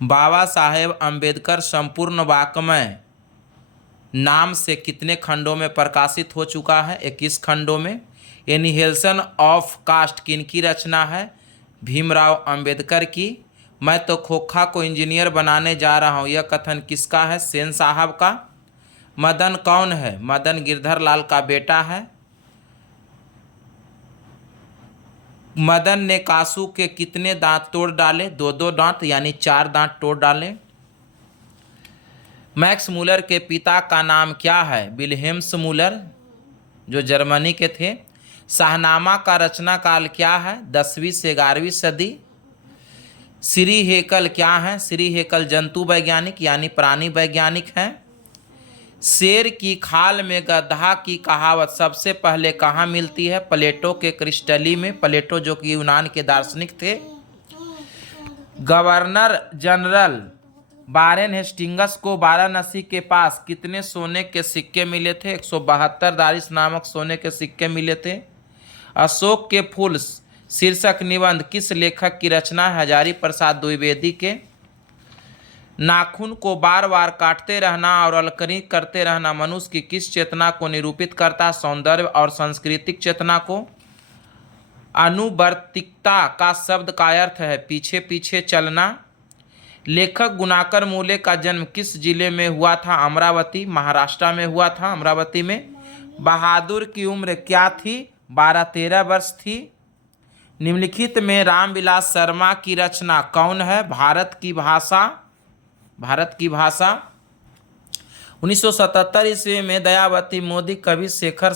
बाबा साहेब अम्बेडकर संपूर्ण वाङ्मय नाम से कितने खंडों में प्रकाशित हो चुका है? 21 खंडों में। एनिहिलेशन ऑफ कास्ट किनकी रचना है? भीमराव अंबेडकर की। मैं तो खोखा को इंजीनियर बनाने जा रहा हूँ, यह कथन किसका है? सेन साहब का। मदन कौन है? मदन गिरधर लाल का बेटा है। मदन ने कासू के कितने दांत तोड़ डाले? 2-2 दांत, यानी 4 दांत तोड़ डाले। मैक्स मूलर के पिता का नाम क्या है? विल्हेम्स मूलर, जो जर्मनी के थे। शाहनामा का रचना काल क्या है? 10वीं से 11वीं सदी। श्री हेकल क्या है? श्री हेकल जंतु वैज्ञानिक यानी प्राणी वैज्ञानिक हैं। शेर की खाल में गधा की कहावत सबसे पहले कहाँ मिलती है? प्लेटो के क्रिस्टली में। प्लेटो जो कि यूनान के दार्शनिक थे। गवर्नर जनरल वारेन हेस्टिंग्स को वाराणसी के पास कितने सोने के सिक्के मिले थे? 172 दारिश नामक सोने के सिक्के मिले थे। अशोक के फूल शीर्षक निबंध किस लेखक की रचना है? हजारी प्रसाद द्विवेदी के। नाखून को बार बार काटते रहना और अलकनी करते रहना मनुष्य की किस चेतना को निरूपित करता है? सौंदर्य और सांस्कृतिक चेतना को। अनुवर्तिकता का शब्द का अर्थ है पीछे पीछे चलना। लेखक गुणाकर मूले का जन्म किस जिले में हुआ था? अमरावती, महाराष्ट्र में हुआ था, अमरावती में। बहादुर की उम्र क्या थी? 12-13 वर्ष थी। निम्नलिखित में रामविलास शर्मा की रचना कौन है? भारत की भाषा। भारत की भाषा। 1977 ईस्वी में दयावती मोदी कवि शेखर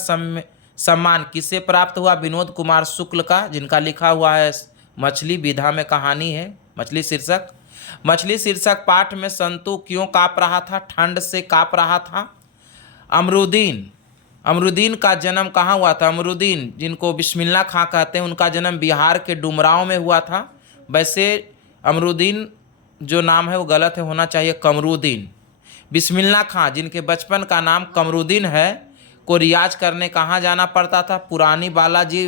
सम्मान किसे प्राप्त हुआ? विनोद कुमार शुक्ल का, जिनका लिखा हुआ है मछली विधा में कहानी है, मछली शीर्षक। मछली शीर्षक पाठ में संतु क्यों काँप रहा था? ठंड से काँप रहा था। अमरुद्दीन, अमरुद्दीन का जन्म कहाँ हुआ था? अमरुद्दीन, जिनको बिस्मिल्लाह खां कहते हैं, उनका जन्म बिहार के डुमरांव में हुआ था। वैसे अमरुद्दीन जो नाम है वो गलत है, होना चाहिए कमरुद्दीन। बिस्मिल्लाह खां, जिनके बचपन का नाम कमरुद्दीन है, को रियाज करने कहाँ जाना पड़ता था? पुरानी बालाजी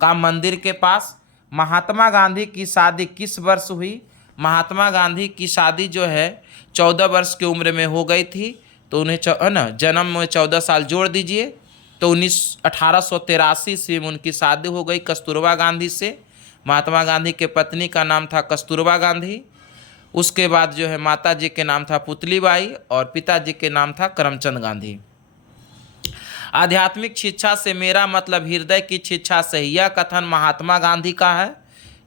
का मंदिर के पास। महात्मा गांधी की शादी किस वर्ष हुई? महात्मा गांधी की शादी जो है 14 वर्ष की उम्र में हो गई थी, तो उन्हें जन्म में 14 साल जोड़ दीजिए तो 1883 ईस्वी में उनकी शादी हो गई कस्तूरबा गांधी से। महात्मा गांधी के पत्नी का नाम था कस्तूरबा गांधी। उसके बाद जो है माता जी के नाम था पुतलीबाई और पिताजी के नाम था करमचंद गांधी। आध्यात्मिक शिक्षा से मेरा मतलब हृदय की शिक्षा से, यह कथन महात्मा गांधी का है,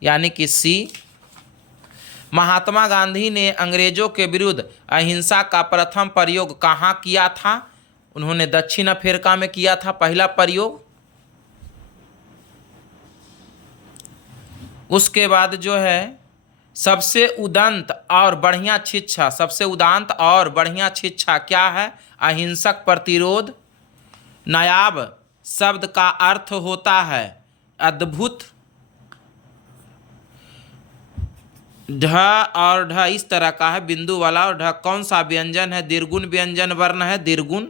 यानी कि सी। महात्मा गांधी ने अंग्रेजों के विरुद्ध अहिंसा का प्रथम प्रयोग कहाँ किया था? उन्होंने दक्षिण अफ्रीका में किया था पहला प्रयोग। उसके बाद जो है सबसे उदांत और बढ़िया शिक्षा, सबसे उदांत और बढ़िया शिक्षा क्या है? अहिंसक प्रतिरोध। नायाब शब्द का अर्थ होता है अद्भुत। ढ और ढ इस तरह का है, बिंदु वाला, और ढ कौन सा व्यंजन है? दीर्घुन व्यंजन वर्ण है, दीर्घुन।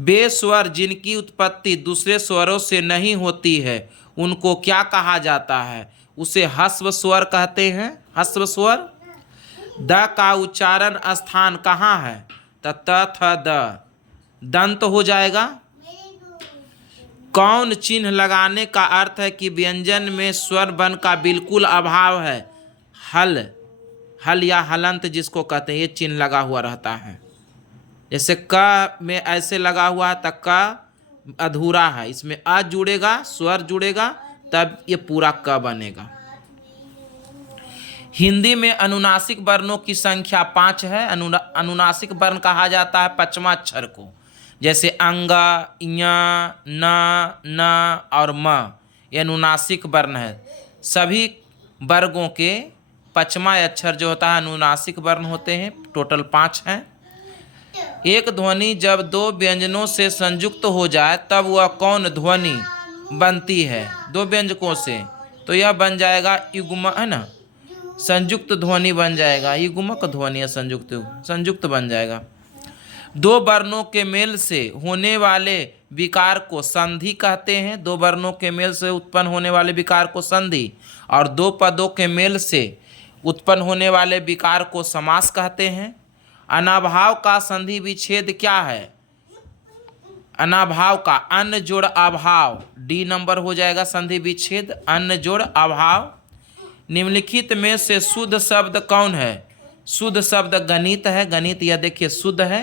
बे स्वर जिनकी उत्पत्ति दूसरे स्वरों से नहीं होती है उनको क्या कहा जाता है? उसे ह्रस्व स्वर कहते हैं, ह्रस्व स्वर। द का उच्चारण स्थान कहाँ है? त थ द दंत हो जाएगा। कौन चिन्ह लगाने का अर्थ है कि व्यंजन में स्वर वर्ण का बिल्कुल अभाव है? हल, हल या हलंत जिसको कहते हैं, ये चिन्ह लगा हुआ रहता है। जैसे क में ऐसे लगा हुआ है तब क अधूरा है, इसमें अ जुड़ेगा, स्वर जुड़ेगा, तब ये पूरा क बनेगा। हिंदी में अनुनासिक वर्णों की संख्या 5 है। अनुनासिक वर्ण कहा जाता है पंचमा अक्षर को, जैसे अंग, ञ, न और म, ये अनुनासिक वर्ण है। सभी वर्गों के पंचमा अक्षर जो होता है अनुनासिक वर्ण होते हैं। टोटल 5 हैं। एक ध्वनि जब दो व्यंजनों से संयुक्त हो जाए तब वह कौन ध्वनि बनती है? दो व्यंजकों से, तो यह बन जाएगा युग्म, है ना, संयुक्त ध्वनि बन जाएगा। युग्मक ध्वनि या संयुक्त बन जाएगा। दो वर्णों के मेल से होने वाले विकार को संधि कहते हैं। दो वर्णों के मेल से उत्पन्न होने वाले विकार को संधि। और दो पदों के मेल से उत्पन्न होने वाले विकार को समास कहते हैं। अनाभाव का संधि विच्छेद क्या है? अनाभाव का अन्न जोड़ अभाव, डी नंबर हो जाएगा संधि विच्छेद, अन्न जोड़ अभाव। निम्नलिखित में से शुद्ध शब्द कौन है? शुद्ध शब्द गणित है। गणित यह देखिए शुद्ध है,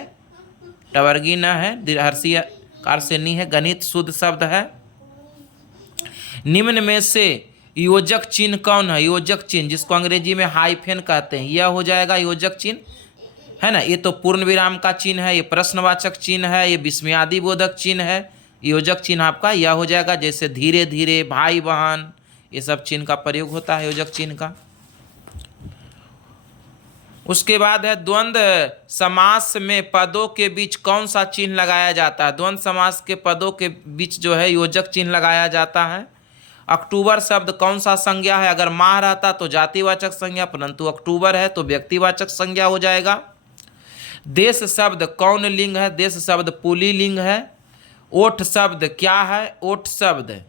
टवर्गी न है, हर्षीय कार से नहीं है, गणित शुद्ध शब्द है। निम्न में से योजक चिन्ह कौन है? योजक चिन्ह जिसको अंग्रेजी में हाइफेन कहते हैं, यह हो जाएगा योजक चिन्ह, है ना। ये तो पूर्ण विराम का चिन्ह है, ये प्रश्नवाचक चिन्ह है, ये विस्मयादि बोधक चिन्ह है। योजक चिन्ह आपका यह हो जाएगा, जैसे धीरे धीरे, भाई बहन, ये सब चिन्ह का प्रयोग होता है योजक चिन्ह का। उसके बाद है द्वंद्व समास में पदों के बीच कौन सा चिन्ह लगाया जाता है? द्वंद्व समास के पदों के बीच जो है योजक चिन्ह लगाया जाता है। अक्टूबर शब्द कौन सा संज्ञा है? अगर माह रहता तो जातिवाचक संज्ञा, परंतु अक्टूबर है तो व्यक्तिवाचक संज्ञा हो जाएगा। देश शब्द कौन लिंग है? देश शब्द पुल्लिंग है। ओठ शब्द क्या है? ओठ शब्द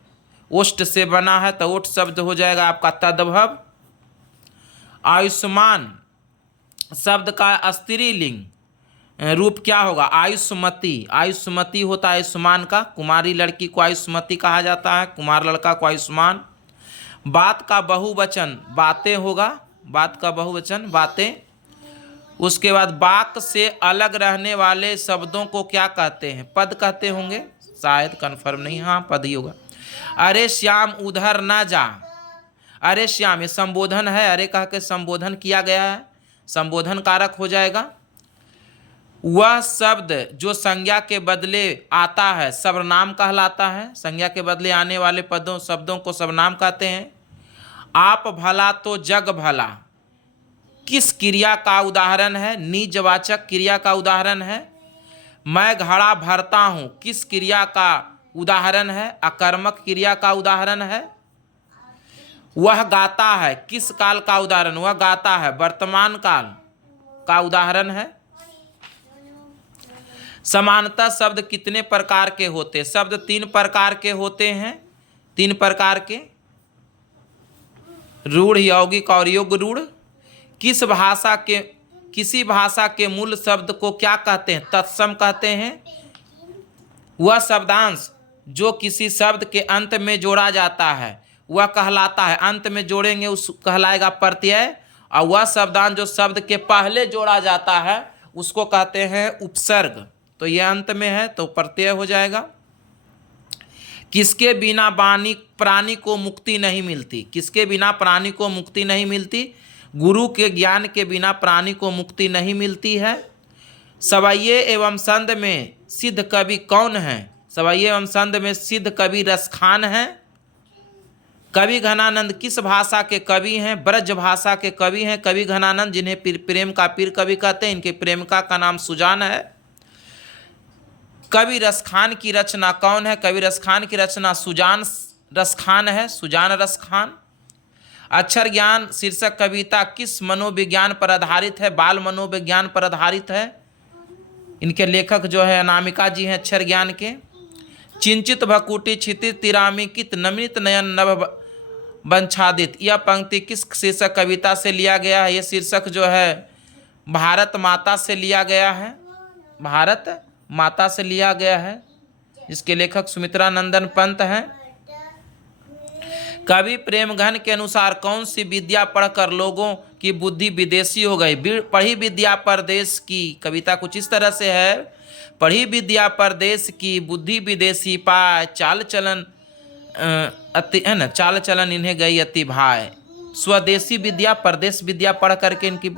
ओष्ठ से बना है तो ओठ शब्द हो जाएगा आपका तद्भव। आयुष्मान शब्द का स्त्रीलिंग रूप क्या होगा? आयुष्मती। आयुष्मती होता है आयुष्मान का, कुमारी लड़की को आयुष्मती कहा जाता है, कुमार लड़का को आयुष्मान। बात का बहुवचन बातें होगा, बात का बहुवचन बातें। उसके बाद बाक से अलग रहने वाले शब्दों को क्या कहते हैं? पद कहते होंगे, शायद कन्फर्म नहीं, हाँ पद ही होगा। अरे श्याम उधर ना जा, अरे श्याम ये संबोधन है, अरे कह के संबोधन किया गया है, संबोधन कारक हो जाएगा। वह शब्द जो संज्ञा के बदले आता है सर्वनाम कहलाता है, संज्ञा के बदले आने वाले पदों शब्दों को सर्वनाम कहते हैं। आप भला तो जग भला किस क्रिया का उदाहरण है? निजवाचक क्रिया का उदाहरण है। मैं घड़ा भरता हूँ किस क्रिया का उदाहरण है? अकर्मक क्रिया का उदाहरण है। वह गाता है किस काल का उदाहरण? वह गाता है वर्तमान काल का उदाहरण है। समानता शब्द कितने प्रकार के होते हैं? शब्द 3 प्रकार के होते हैं, 3 प्रकार के, रूढ़, यौगिक और योग रूढ़। किसी भाषा के मूल शब्द को क्या कहते हैं? तत्सम कहते हैं। वह शब्दांश जो किसी शब्द के अंत में जोड़ा जाता है वह कहलाता है, अंत में जोड़ेंगे उस कहलाएगा प्रत्यय, और वह शब्दांश जो शब्द के पहले जोड़ा जाता है उसको कहते हैं उपसर्ग। तो यह अंत में है तो प्रत्यय हो जाएगा। किसके बिना प्राणी को मुक्ति नहीं मिलती? किसके बिना प्राणी को मुक्ति नहीं मिलती? गुरु के ज्ञान के बिना प्राणी को मुक्ति नहीं मिलती है। सवैये एवं संध में सिद्ध कवि कौन है? सवैये एवं संध में सिद्ध कवि रसखान है। कवि घनानंद किस भाषा के कवि हैं? ब्रज भाषा के कवि हैं कवि घनानंद, जिन्हें प्रेम का पीर कवि कहते हैं। इनके प्रेमिका का नाम सुजान है। कवि रसखान की रचना कौन है? कवि रसखान की रचना सुजान रसखान है, सुजान रसखान। अक्षर ज्ञान शीर्षक कविता किस मनोविज्ञान पर आधारित है? बाल मनोविज्ञान पर आधारित है। इनके लेखक जो है अनामिका जी हैं अक्षर ज्ञान के। चिंचित भकुटी क्षितिज तिरामिकित नमित नयन नभ बंछादित, यह पंक्ति किस शीर्षक कविता से लिया गया है? यह शीर्षक जो है भारत माता से लिया गया है, भारत माता से लिया गया है, जिसके लेखक सुमित्रा नंदन पंत हैं। कवि प्रेमघन के अनुसार कौन सी विद्या पढ़कर लोगों की बुद्धि विदेशी हो गई? पढ़ी विद्या परदेश की, कविता कुछ इस तरह से है। पढ़ी विद्या परदेश की बुद्धि विदेशी पाए, चाल चलन अति है ना, चाल चलन इन्हें गई अति भाए। स्वदेशी विद्या परदेश विद्या पढ़ करके इनकी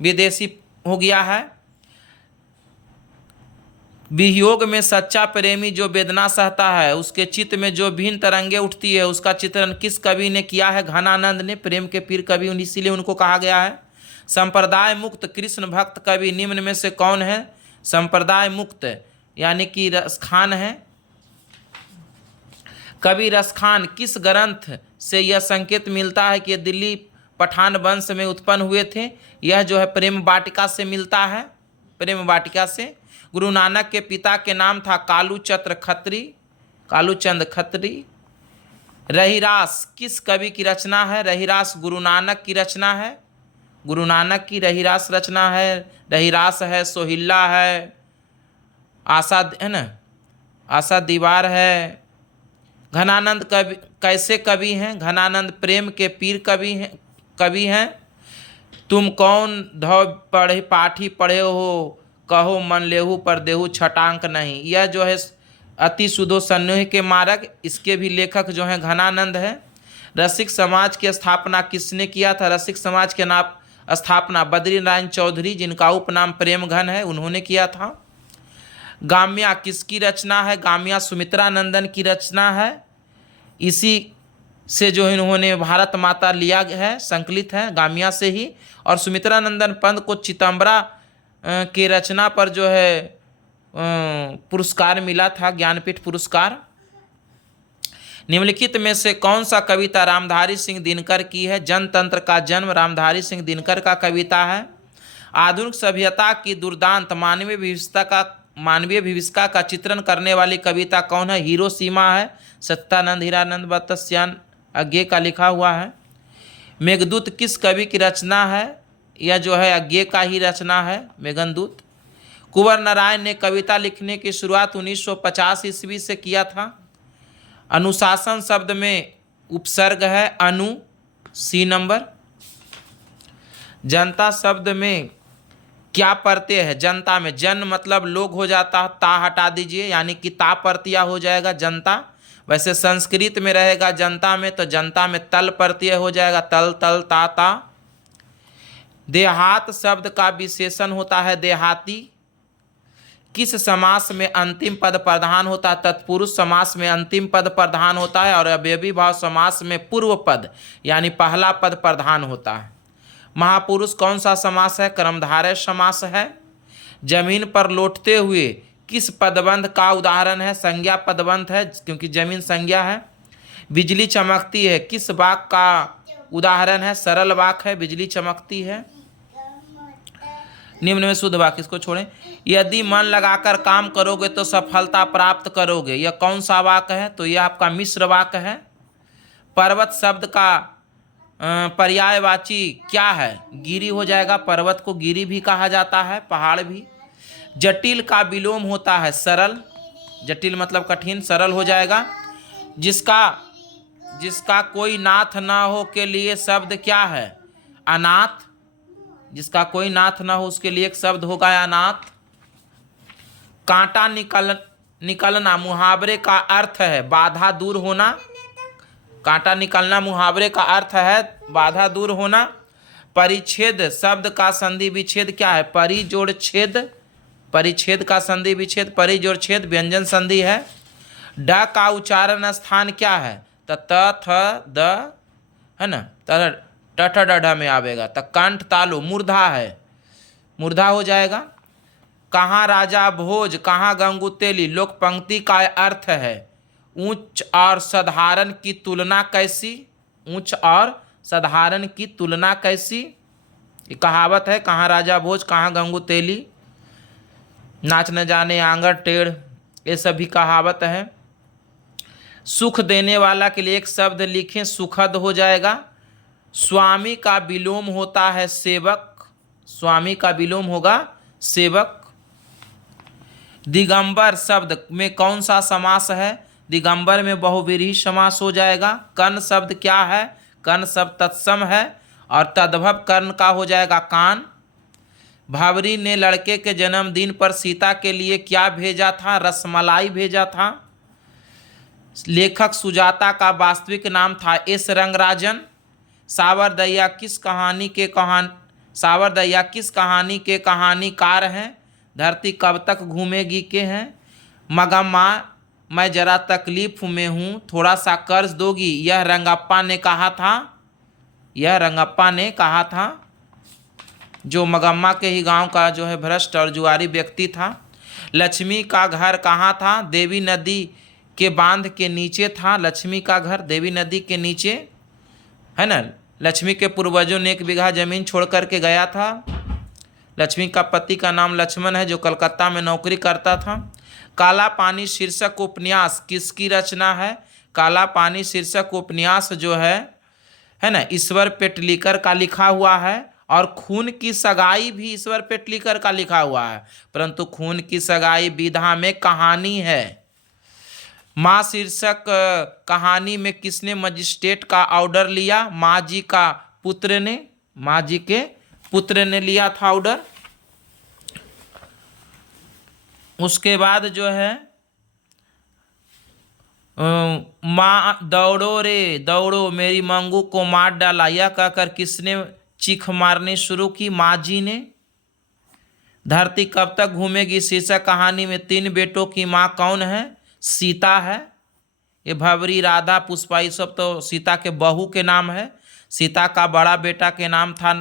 विदेशी हो गया है। वियोग में सच्चा प्रेमी जो वेदना सहता है उसके चित्त में जो भिन्न तरंगे उठती है उसका चित्रण किस कवि ने किया है? घनानंद ने, प्रेम के पीर कवि, इसीलिए उनको कहा गया है। संप्रदाय मुक्त कृष्ण भक्त कवि निम्न में से कौन है? संप्रदाय मुक्त यानी कि रसखान है। कवि रसखान किस ग्रंथ से यह संकेत मिलता है कि ये दिल्ली पठान वंश में उत्पन्न हुए थे? यह जो है प्रेम वाटिका से मिलता है, प्रेम वाटिका से। गुरु नानक के पिता के नाम था कालूचंद खत्री, कालूचंद खत्री। रहीरास किस कवि की रचना है? रहीरास गुरु नानक की रचना है। गुरु नानक की रहीरास रचना है। रहीरास है, सोहिला है, आशा है ना, आशा दीवार है। घनानंद कवि कैसे कवि हैं? घनानंद प्रेम के पीर कवि हैं। तुम कौन धौ पढ़े पाठी पढ़े हो, कहो मन लेहू पर देहू छटांक नहीं। यह जो है अति सुधो सन्नोह के मार्ग, इसके भी लेखक जो हैं घनानंद है। रसिक समाज की स्थापना किसने किया था? रसिक समाज के नाम स्थापना बद्री नारायण चौधरी, जिनका उपनाम प्रेमघन है, उन्होंने किया था। गाम्या किसकी रचना है? गाम्या सुमित्रा नंदन की रचना है। इसी से जो इन्होंने भारत माता लिया है, संकलित है गाम्या से ही। और सुमित्रा नंदन पंत को चितंबरा के रचना पर जो है पुरस्कार मिला था, ज्ञानपीठ पुरस्कार। निम्नलिखित में से कौन सा कविता रामधारी सिंह दिनकर की है? जनतंत्र का जन्म रामधारी सिंह दिनकर का कविता है। आधुनिक सभ्यता की दुर्दांत मानवीय विविष्का का चित्रण करने वाली कविता कौन है? हिरोशिमा है, सत्यानंद हीरानंद बत्स्यान अज्ञे का लिखा हुआ है। मेघदूत किस कवि की रचना है? यह जो है अज्ञे का ही रचना है, मेघदूत। कुंवर नारायण ने कविता लिखने की शुरुआत 1950 ईस्वी से किया था। अनुशासन शब्द में उपसर्ग है अनु, सी नंबर। जनता शब्द में क्या प्रत्यय है? जनता में जन मतलब लोग हो जाता, ता हटा दीजिए, यानी कि ता प्रत्यय हो जाएगा जनता। वैसे संस्कृत में रहेगा जनता में, तो जनता में तल प्रत्यय हो जाएगा, तल तल ता ता। देहात शब्द का विशेषण होता है देहाती। किस समास में अंतिम पद प्रधान होता है? तत्पुरुष समास में अंतिम पद प्रधान होता है और अवयवी भाव समास में पूर्व पद यानी पहला पद प्रधान होता है। महापुरुष कौन सा समास है? कर्मधारय समास है। जमीन पर लौटते हुए किस पदबंध का उदाहरण है? संज्ञा पदबंध है, क्योंकि जमीन संज्ञा है। बिजली चमकती है किस वाक्य का उदाहरण है? सरल वाक्य है, बिजली चमकती है। निम्न में शुद्ध वाक्य, इसको छोड़ें। यदि मन लगाकर काम करोगे तो सफलता प्राप्त करोगे, यह कौन सा वाक्य है? तो यह आपका मिश्र वाक्य है। पर्वत शब्द का पर्यायवाची क्या है? गिरी हो जाएगा। पर्वत को गिरी भी कहा जाता है, पहाड़ भी। जटिल का विलोम होता है सरल। जटिल मतलब कठिन, सरल हो जाएगा। जिसका कोई नाथ ना हो के लिए शब्द क्या है? अनाथ। जिसका कोई नाथ ना हो उसके लिए एक शब्द होगा अनाथ। कांटा निकलना मुहावरे का अर्थ है बाधा दूर होना। कांटा निकलना मुहावरे का अर्थ है बाधा दूर होना। परिच्छेद शब्द का संधि विच्छेद क्या है? परि जोड़ छेद। परिच्छेद का संधि विच्छेद परि जोड़ छेद व्यंजन संधि है। ड का उच्चारण स्थान क्या है? त थ द है ना, टठ डढ़ में आवेगा। त कंठ तालु मूर्धा है, मूर्धा हो जाएगा। कहाँ राजा भोज कहाँ गंगू तेली लोक पंक्ति का अर्थ है उच्च और साधारण की तुलना कैसी? उच्च और साधारण की तुलना कैसी? ये कहावत है। कहाँ राजा भोज कहाँ गंगू तेली, नाच न जाने आंगन टेढ़, ये सभी कहावत है। सुख देने वाला के लिए एक शब्द लिखें, सुखद हो जाएगा। स्वामी का विलोम होता है सेवक। स्वामी का विलोम होगा सेवक। दिगंबर शब्द में कौन सा समास है? दिगंबर में बहुव्रीहि समास हो जाएगा। कर्ण शब्द क्या है? कर्ण शब्द तत्सम है और तद्भव कर्ण का हो जाएगा कान। भावरी ने लड़के के जन्मदिन पर सीता के लिए क्या भेजा था? रसमलाई भेजा था। लेखक सुजाता का वास्तविक नाम था एस रंगराजन। सावरदैया किस कहानी के कहानीकार हैं? धरती कब तक घूमेगी के हैं। मगम्मा मैं जरा तकलीफ में हूँ, थोड़ा सा कर्ज दोगी, यह रंगप्पा ने कहा था। यह रंगप्पा ने कहा था, जो मगम्मा के ही गांव का जो है भ्रष्ट और जुआरी व्यक्ति था। लक्ष्मी का घर कहाँ था? देवी नदी के बांध के नीचे था। लक्ष्मी का घर देवी नदी के नीचे है ना। लक्ष्मी के पूर्वजों ने 1 बीघा जमीन छोड़ करके गया था। लक्ष्मी का पति का नाम लक्ष्मण है, जो कलकत्ता में नौकरी करता था। काला पानी शीर्षक उपन्यास किसकी रचना है? काला पानी शीर्षक उपन्यास जो है ना, ईश्वर पेटलीकर का लिखा हुआ है। और खून की सगाई भी ईश्वर पेटलीकर का लिखा हुआ है, परंतु खून की सगाई विधा में कहानी है। माँ शीर्षक कहानी में किसने मजिस्ट्रेट का ऑर्डर लिया? माँ जी का पुत्र ने, माँ जी के पुत्र ने लिया था ऑर्डर। उसके बाद जो है माँ दौड़ो रे दौड़ो मेरी मंगू को मार डाला, यह कहकर किसने चीख मारनी शुरू की? माँ जी ने। धरती कब तक घूमेगी शीर्षक कहानी में 3 बेटों की माँ कौन है? सीता है। ये भवरी, राधा, पुष्पा, ये सब तो सीता के बहू के नाम है। सीता का बड़ा बेटा के नाम था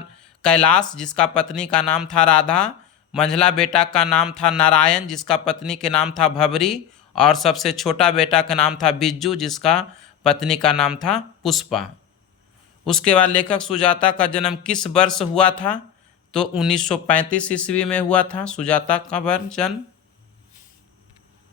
कैलाश, जिसका पत्नी का नाम था राधा। मंझला बेटा का नाम था नारायण, जिसका पत्नी के नाम था भवरी। और सबसे छोटा बेटा का नाम था बिज्जू, जिसका पत्नी का नाम था पुष्पा। उसके बाद लेखक सुजाता का जन्म किस वर्ष हुआ था? तो 1935 ईस्वी में हुआ था सुजाता का जन्म।